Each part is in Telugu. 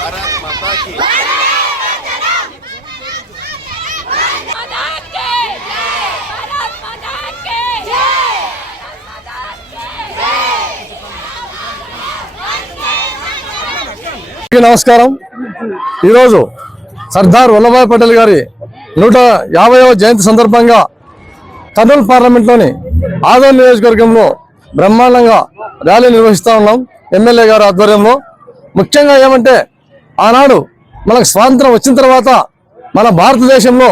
भारत माता की నమస్కారం। ఈరోజు సర్దార్ వల్లభాయ్ పటేల్ గారి 150వ జయంతి సందర్భంగా కర్నూలు పార్లమెంట్లోని ఆదోని నియోజకవర్గంలో బ్రహ్మాండంగా ర్యాలీ నిర్వహిస్తూ ఉన్నాం ఎమ్మెల్యే గారి ఆధ్వర్యంలో। ముఖ్యంగా ఏమంటే ఆనాడు మనకు స్వాతంత్రం వచ్చిన తర్వాత మన భారతదేశంలో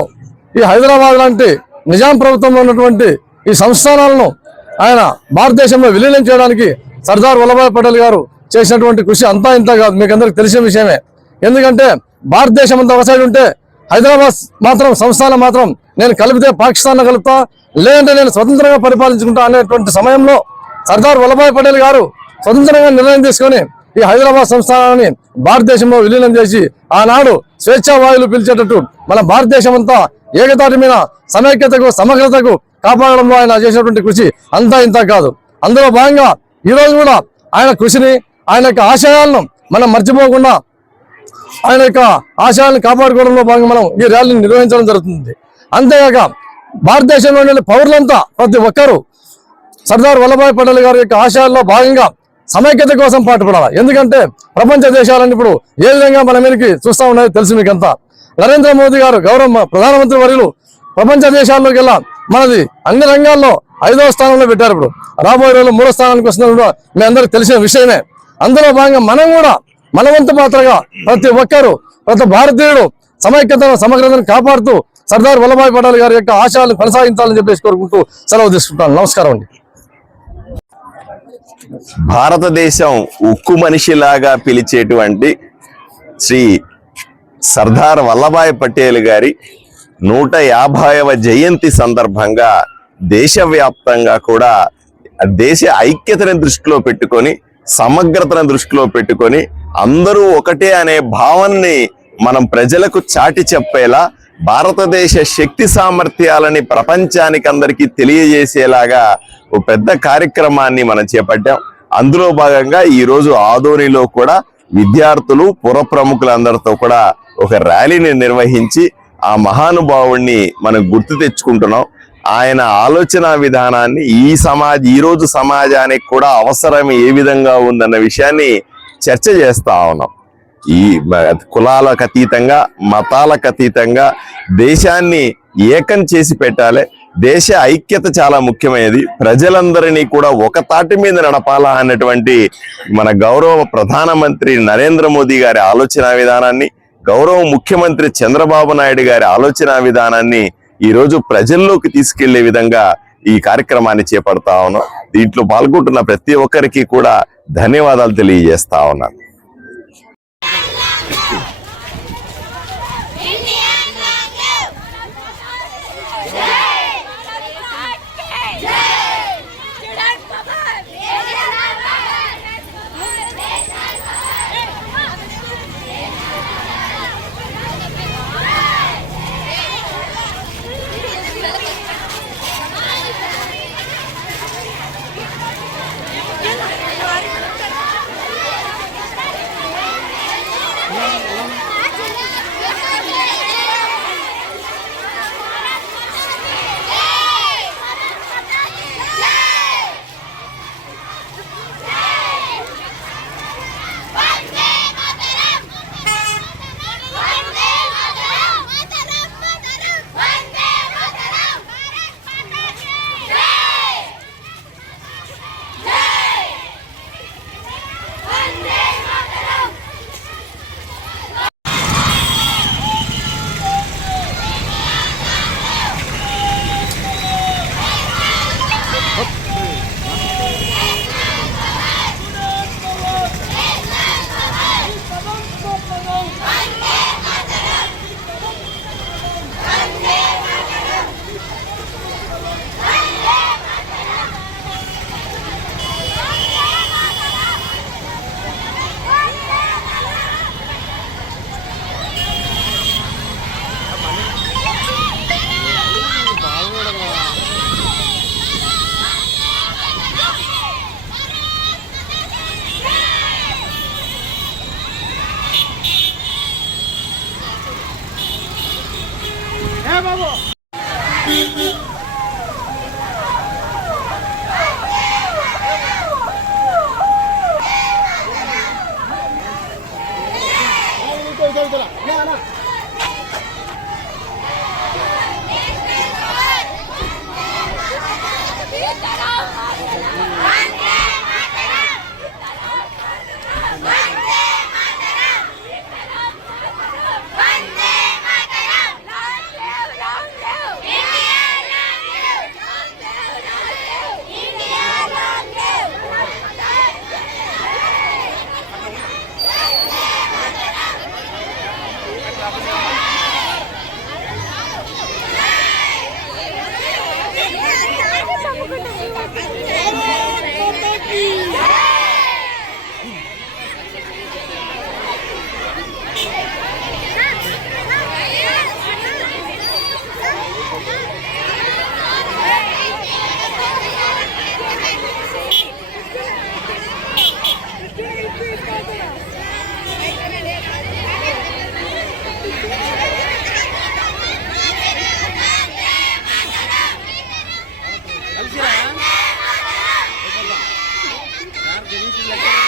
ఈ హైదరాబాద్ లాంటి నిజాం ప్రభుత్వంలో ఉన్నటువంటి ఈ సంస్థానాలను ఆయన భారతదేశంలో విలీనం చేయడానికి సర్దార్ వల్లభాయ్ పటేల్ గారు చేసినటువంటి కృషి అంతా ఇంత కాదు, మీకు అందరికి తెలిసిన విషయమే। ఎందుకంటే భారతదేశం అంతా ఒక సైడ్ ఉంటే హైదరాబాద్ మాత్రం సంస్థానం మాత్రం నేను కలిపితే పాకిస్తాన్ కలుపుతా, లేదంటే నేను స్వతంత్రంగా పరిపాలించుకుంటా అనేటువంటి సమయంలో సర్దార్ వల్లభాయ్ పటేల్ గారు స్వతంత్రంగా నిర్ణయం తీసుకొని ఈ హైదరాబాద్ సంస్థానాన్ని భారతదేశంలో విలీనం చేసి ఆనాడు స్వేచ్ఛా వాయువులు పిలిచేటట్టు మన భారతదేశం అంతా ఏకతాటి మీద సమైక్యతకు సమగ్రతకు కాపాడడంలో ఆయన చేసినటువంటి కృషి అంతా ఇంత కాదు। అందులో భాగంగా ఈరోజు కూడా ఆయన కృషిని ఆయన యొక్క ఆశయాలను మనం మర్చిపోకుండా ఆయన యొక్క ఆశయాలను కాపాడుకోవడంలో భాగంగా మనం ఈ ర్యాలీని నిర్వహించడం జరుగుతుంది। అంతేగాక భారతదేశంలోని పౌరులంతా ప్రతి ఒక్కరూ సర్దార్ వల్లభాయ్ పటేల్ గారి యొక్క ఆశయాల్లో భాగంగా సమైక్యత కోసం పాటుపడాలి। ఎందుకంటే ప్రపంచ దేశాలన్నీ ఇప్పుడు ఏ విధంగా మన మీదకి చూస్తూ ఉన్నాయో తెలుసు మీకంతా। నరేంద్ర మోదీ గారు గౌరవ ప్రధానమంత్రి వర్యులు ప్రపంచ దేశాల్లోకి వెళ్ళా మనది అన్ని రంగాల్లో 5వ స్థానంలో పెట్టారు। ఇప్పుడు రాబోయే రోజుల్లో 3వ స్థానానికి వస్తున్నప్పుడు మీ అందరికి తెలిసిన విషయమే। అందులో భాగంగా మనం కూడా మనవంతు పాత్రగా ప్రతి ఒక్కరూ ప్రతి భారతీయుడు సమైక్యతను సమగ్రతను కాపాడుతూ సర్దార్ వల్లభాయ్ పటేల్ గారి యొక్క ఆశయాలను కొనసాగించాలని చెప్పేసి కోరుకుంటూ సెలవు తీసుకుంటాను। నమస్కారం అండి। భారతదేశం ఉక్కు మనిషిలాగా పిలిచేటువంటి శ్రీ సర్దార్ వల్లభాయ్ పటేల్ గారి 150వ జయంతి సందర్భంగా దేశవ్యాప్తంగా కూడా దేశ ఐక్యతను దృష్టిలో పెట్టుకొని సమగ్రతను దృష్టిలో పెట్టుకొని అందరూ ఒకటే అనే భావాన్ని మనం ప్రజలకు చాటి చెప్పేలా భారతదేశ శక్తి సామర్థ్యాలని ప్రపంచానికి అందరికీ తెలియజేసేలాగా ఒక పెద్ద కార్యక్రమాన్ని మనం చేపట్టాం। అందులో భాగంగా ఈరోజు ఆదోనిలో కూడా విద్యార్థులు పుర ప్రముఖులందరితో కూడా ఒక ర్యాలీని నిర్వహించి ఆ మహానుభావుణ్ణి మనం గుర్తు తెచ్చుకుంటున్నాం। ఆయన ఆలోచన విధానాన్ని ఈ రోజు సమాజానికి కూడా అవసరం ఏ విధంగా ఉందన్న విషయాన్ని చర్చ చేస్తా ఉన్నాం। ఈ కులాలకు అతీతంగా మతాలకు అతీతంగా దేశాన్ని ఏకం చేసి పెట్టాలి। దేశ ఐక్యత చాలా ముఖ్యమైనది। ప్రజలందరినీ కూడా ఒక తాటి మీద నడపాలా అన్నటువంటి మన గౌరవ ప్రధానమంత్రి నరేంద్ర మోదీ గారి ఆలోచన విధానాన్ని, గౌరవ ముఖ్యమంత్రి చంద్రబాబు నాయుడు గారి ఆలోచన విధానాన్ని ఈరోజు ప్రజల్లోకి తీసుకెళ్లే విధంగా ఈ కార్యక్రమాన్ని చేపడతా ఉన్నాం। దీంట్లో పాల్గొంటున్న ప్రతి ఒక్కరికి కూడా ధన్యవాదాలు తెలియజేస్తా ఉన్నాను। కలిసిరా